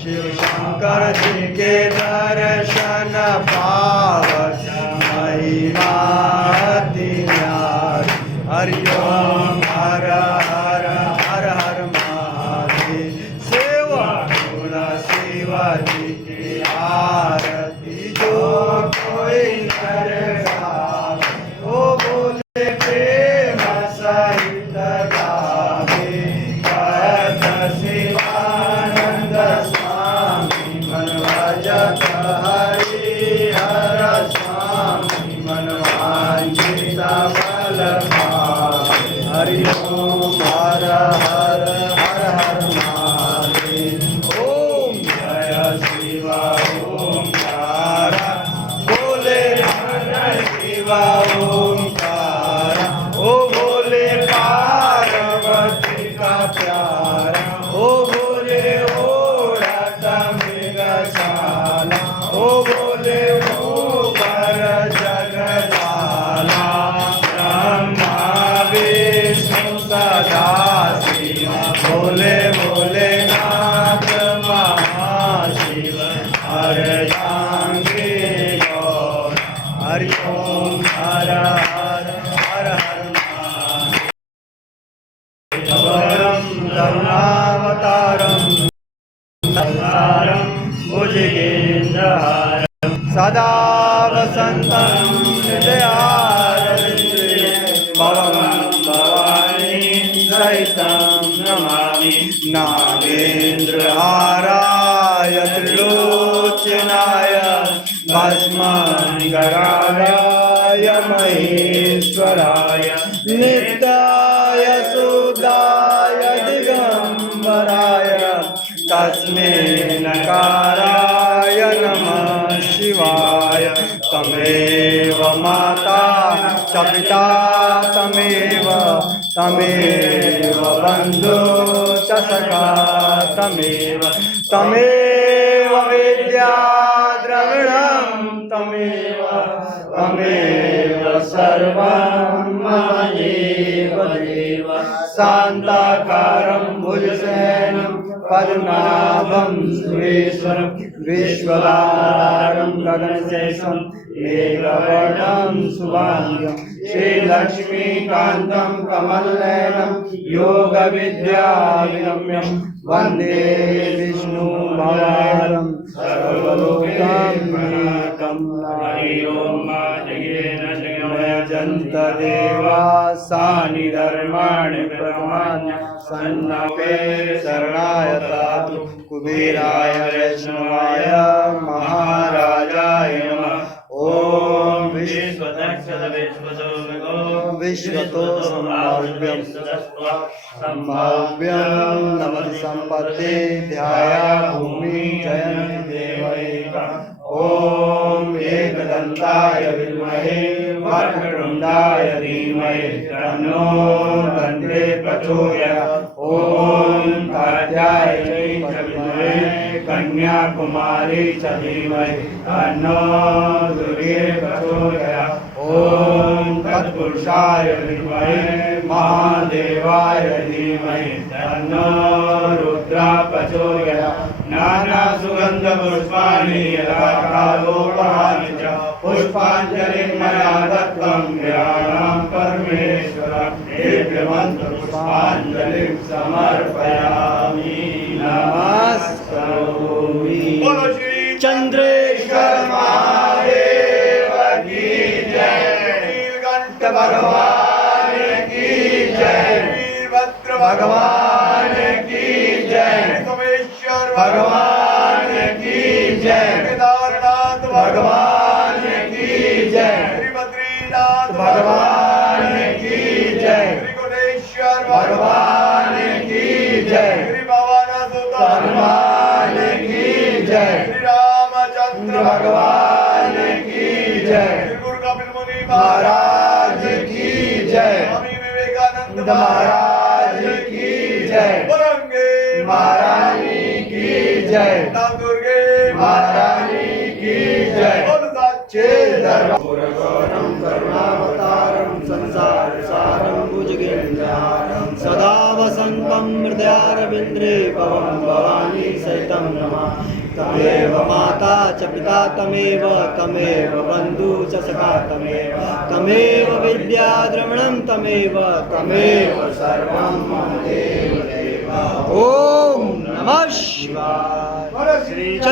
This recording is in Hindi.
शिव शंकर जी के दर्शन पावत महिमा अति न्यारी। हरि ओम हर हर हर हर महादेव। सेवा गुण शिवाजी की आरती जो कोई नर गावे, ओ बोले प्रेम सहित गावे। कहत शिवानंद स्वामी मन भजत हरि हर स्वामी मन वांछित फल पावे। हरि ओम हर हर हर हर महादेव। ओम जय शिवा ओंकार बोले हर शिवा ओंकार। ओ बोले पार्वती का प्यारा, ओ बोले ओढ़त मृगशाला, ओ बोले ऊपर जगदाला। ब्रह्मा विष्णु सदा शिव बोले बोले नाथ महाशिव। हर जांगे गौर। हरि ओम हर हर हर हर महादेव। करुणावतारम संसारम भुजगेन्द्रहारम सदा वसन्तं हृदयारविन्दे। भवं भवानी सहितं नमामि। नागेन्द्रहाराय त्रिलोचनाय भस्माङ्गरागाय महेश्वराय नित्याय सुदाय दिगंबराय तस्मै नकाराय नमः शिवाय। तमेव माता च पिता तमेव बन्धु च सखा तमेव विद्या द्रविणं तमेव सर्वं ममैव देव। शान्ताकारं भुजसेनं पद्मनाभं सुरेश्वरं विश्वदारं गगनशेषं मेघवर्णं शुभांगं श्रीलक्ष्मीकान्तं कमलनयनं योगविद्याविरम्यं वन्दे विष्णुभवनं सर्वलोकैकनाथं। हरि ओम जन्तदेवा सानि धर्माणि प्रमाण्य सन्नपे शरणाय तातु। कुबेराय वैष्णवाय महाराजाय नमः। ओम विश्वतो संभाव्यं नमति संपत्ति ध्याया भूमि जयन्ति देवैका। ओम एकदन्ताय विद्महे वक्रतुण्डाय धीमहि तन्नो दन्ते प्रचोदयात्। ओम कात्यायनी च विद्महे कन्याकुमारी च धीमहि तन्नो दुर्गे प्रचोदयात्। ओम तत्पुरुषाय विद्महे महादेवाय धीमहि तन्नो रुद्रः प्रचोदयात्। नाना सुगंध पुष्पाणि यथाकालोपहानि च पुष्पाञ्जलिं मया दत्तं ज्ञानं परमेश्वर। दिव्यमन्त्र पुष्पाञ्जलिं समर्पयामि नमस्करोमि। बोलो श्री चंद्रेश्वर महादेव की जय। नीलकंठ भगवान की जय। वीरभद्र भगवान की जय। सोमेश्वर भगवान की जय। केदारनाथ भगवान की जय। बद्रीनाथ भगवान की जय। त्रिकोटेश्वर भगवान की जय। भगवान की जय। श्री रामचंद्र भगवान की जय। गुरु कपिल मुनि महाराज की जय। स्वामी विवेकानंद महाराज की जय। बरंगे महारानी की जय। दुर्गे महारानी की जय। करुणावतारं संसार सारं भुजगे वसन्तं हृदयारविन्द्रे भवं भवानी सहितं नमामि। तमेव माता च पिता तमेव बन्धु च सखा तमेव विद्या द्रविणं तमेव सर्वं मम देव। ॐ नमः शिवाय।